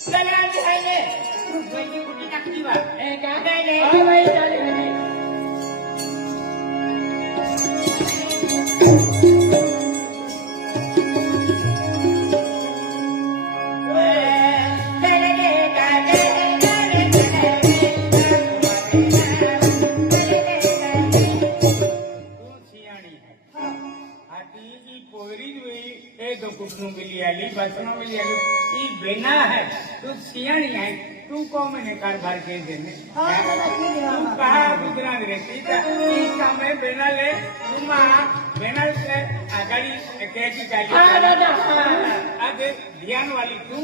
चला खायले रुपयाची कुठे टाकली बा ए का नाही हा बाई चालेल बेना है तू सियाणी है तू को मैंने कारभार के देने तू कहा गुजरात रहती समय बेना ले बेना से आगाड़ी कैसी अरे ध्यान वाली तू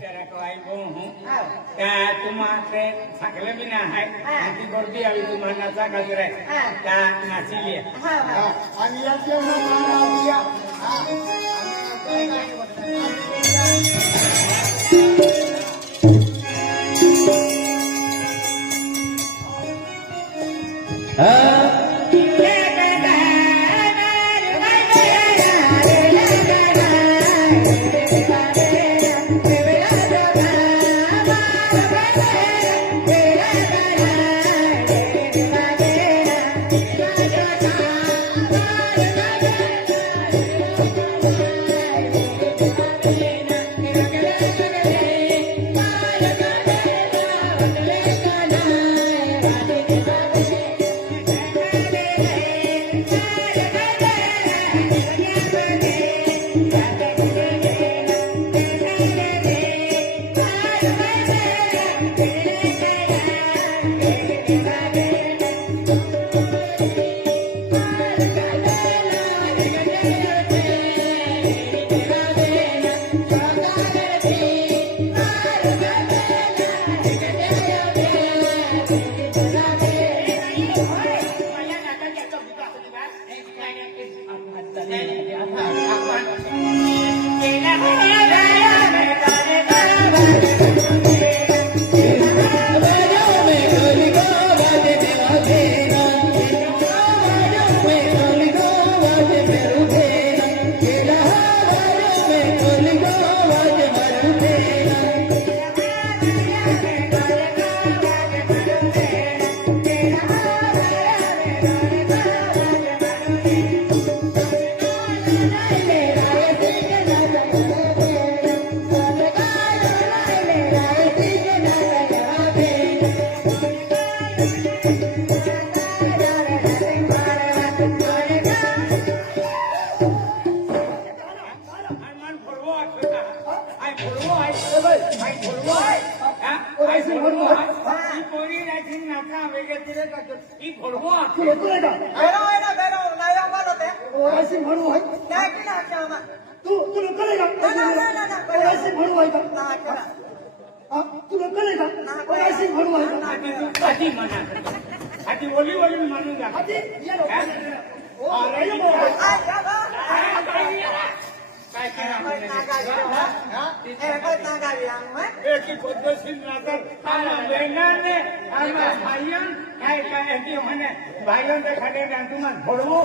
जरा कवाई गो हूँ क्या तुम्हारे सकले भी ना है आती गर्दी अभी तुम्हारा नशा कर रहे क्या नाची लिया आणि याचे माना दिया ओली ओली मानून भाइयों के खाने तुम्हार भोड़वो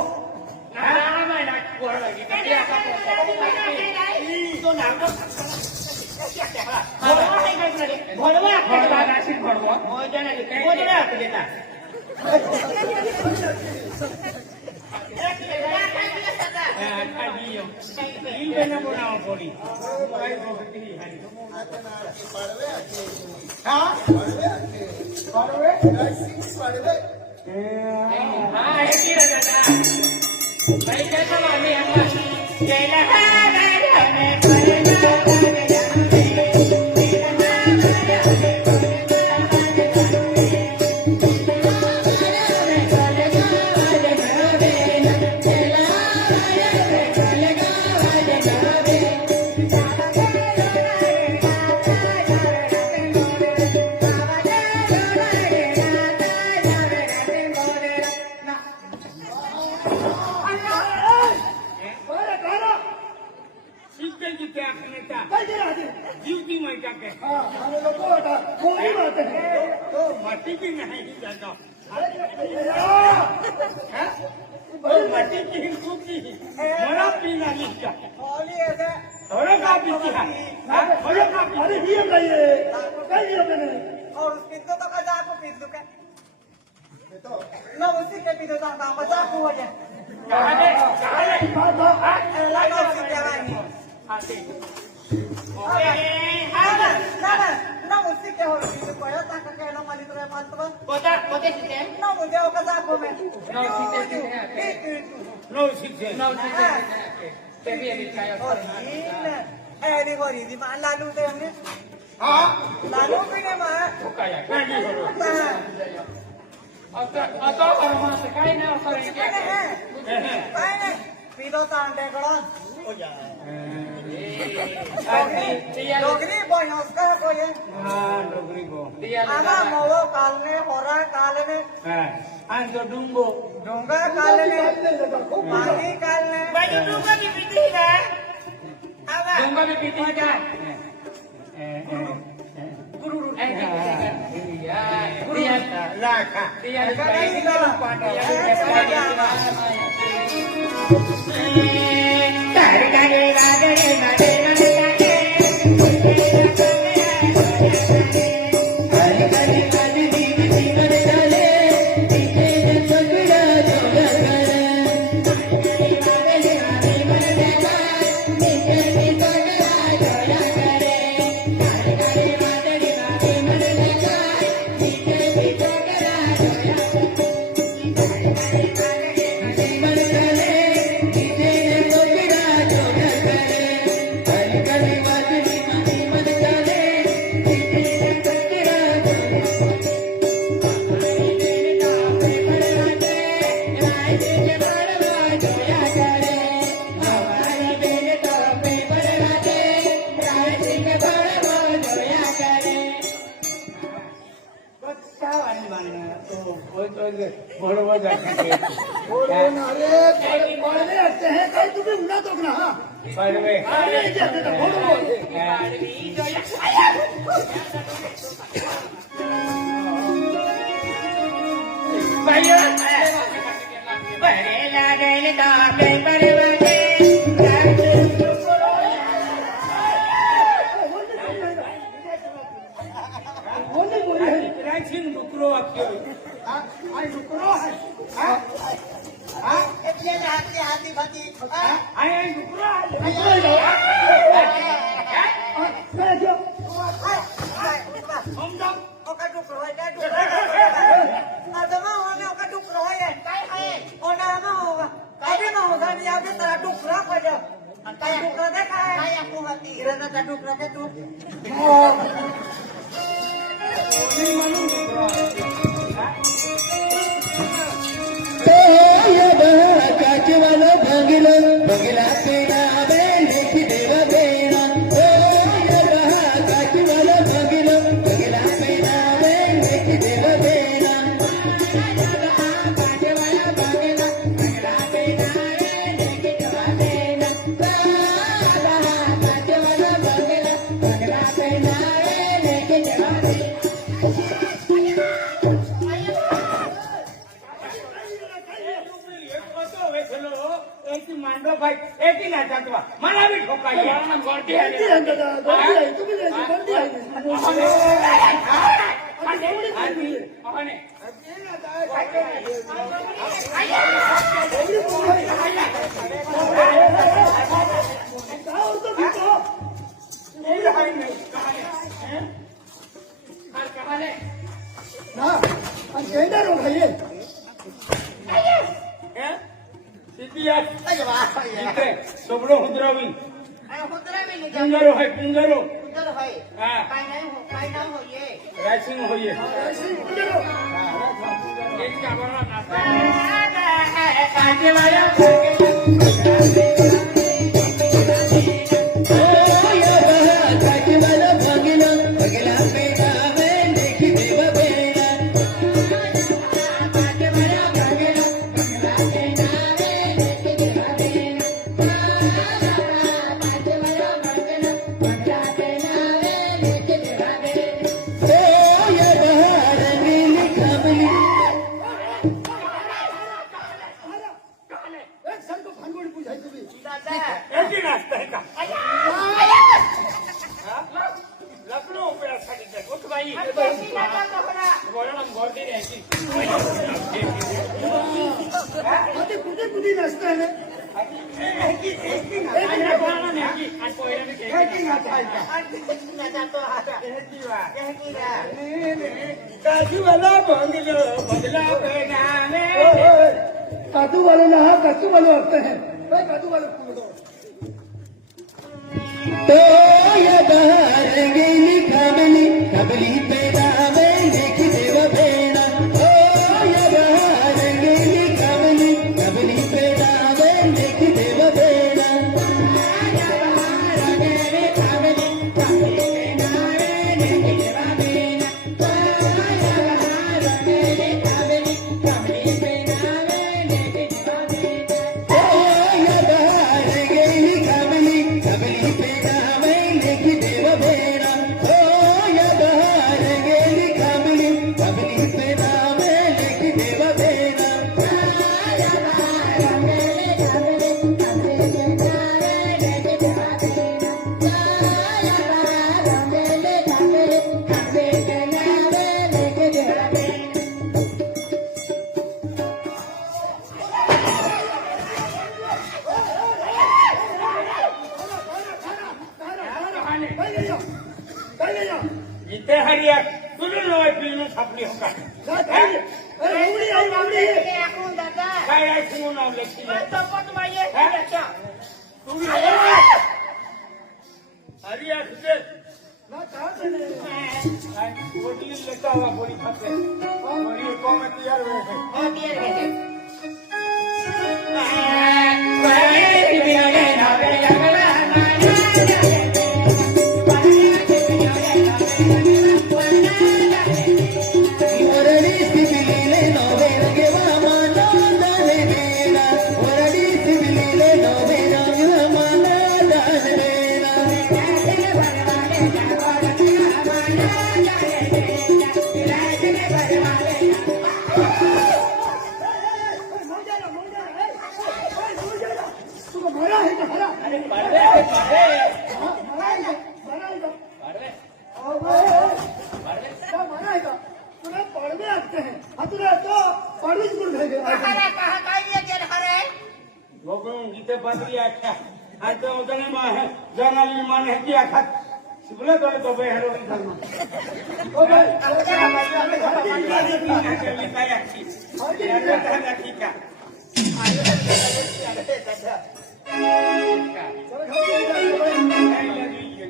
डोगरी बोयोस का कोई હા ડોગરી બો आमा मोवो कालने होरा कालने હા આ તો ડુંગો डोंगा कालने पानी कालने बाजू डूंगा की पीती है आवा ડુંગો બી પીતી જા લાખા बरोबर अरे बड़े हटते हैं कहीं तुम्हें उड़ा तो ना हाँ परवे अरे जैसे तो बोलो भाइयों बड़े लागल दाबे परवाने રાજીન ડુકરો આપ્યો हाँ आई रुको है हाँ हाँ એટલે હાથી હાથી ભાતી આ ડુકરો ઓકા ડુકરો હોય તે ડુકરો આદમા ઓને ઓકા ડુકરો હોય કાઈ હોય ઓનામાં હોવા કાઈમાં હોવા ની આપે તારા ડુકરા પડ્યો કાઈ ડુકરો દેખાય કાઈ આપો હતી ઇરાદા તા ડુકરા કે તું काचवाला भांगिला भांगिला पेना बे लेखी देवा बेना ओ या बहा काचवाला भांगिला भांगिला पेना बे लेखी देवा बेना काचवाला भांगिला भांगिला पेना बे लेखी देवा बेना बहा काचवाला भांगिला भांगिला पेना बे लेखी देवा बेना માંડો ભાઈ એકી ના ચાટવા મને બી ઠોકાઈ ગોટી गलती है दादा गलती है तुम्हें गलती है ना हम कहना रो खाइए સોબડો હુદરાવી હોતરાવી લે પિંગરો હોય પિંગરો ઉધર હોય હા કાઈ ના હોઈએ રાઈસિંગ હોઈએ ऐसे ही करो એક કાબરા ના काचवाला काचवाला भांगिला भांगिला पेना बे लेखी देवा बेना काचवाला भांगिला भांगिला पेना बे लेखी देवा बेना काचवाला भांगिला भांगिला पेना बे लेखी देवा बेना ओ या बहार नीली कमली एक सर को भांगोड़ पूछाई तुम्हें એકી નાસ્તા હે કા લખનો ઉપર સાડી દે ઉઠ ભાઈ બોલણમ ગોડી રે એકી आते कुदे कुदी नाचता है આને બોલણમ ને એકી આ કોઈરા ને एक ही नाचता है ના જાતો હાટા એકી વા કહી રા કાજુ વાલા ભંગલો બદલા બેનામે कादू वाले ना हाँ कद्दू वाले होते हैं भाई कादू वाले पूछ दो तो या बहार नीली कमली कमली पेना बे लेखी देवा बेना ओ या बहार नीली कमली कमली पेना बे लेखी देवा बेना जिथे हरिया तुझं नवं पिणं सापडी हो का उडी आई उडी काय आहे शिवू नाव लेखी तुम्ही हरिया तुझे ना कहा चले वडील लेता हुआ गोली खाते गोली को में तैयार हुए हैं वरडी सिबिलीले नवे रंगे मामा दान देना वरडी सिबिलीले नवे रंगे मामा दान देना तुमको मारा है क्या हरा अरे पढ़े मारा है पढ़े क्या मारा है क्या तुम्हें पढ़ने आते हैं तुझे तो पढ़ी स्कूल भेजे बघून जिथे बदली आख्या आणि तो उदने मा जनाली मान है की आखा शिबले तो बेहरो धर्म ओ भाई चली काय आखी ठीक आहे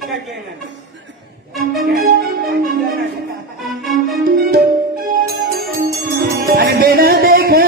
काय केलं अरे बेना देखा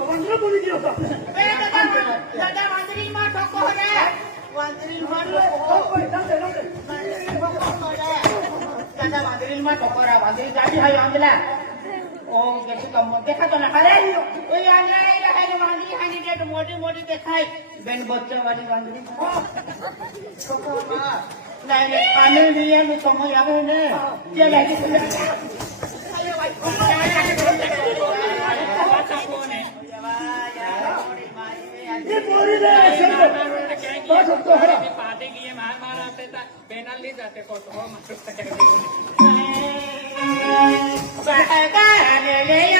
वंदरा बोली दिया था मोटी देखाय बेन बच्चा वाली बांधरी नहीं खाने लिए भी समय आ गए ने ये बोली दे बस अब तो हरा पाते की ये मार मार आते था पेनल नहीं जाते को तो ले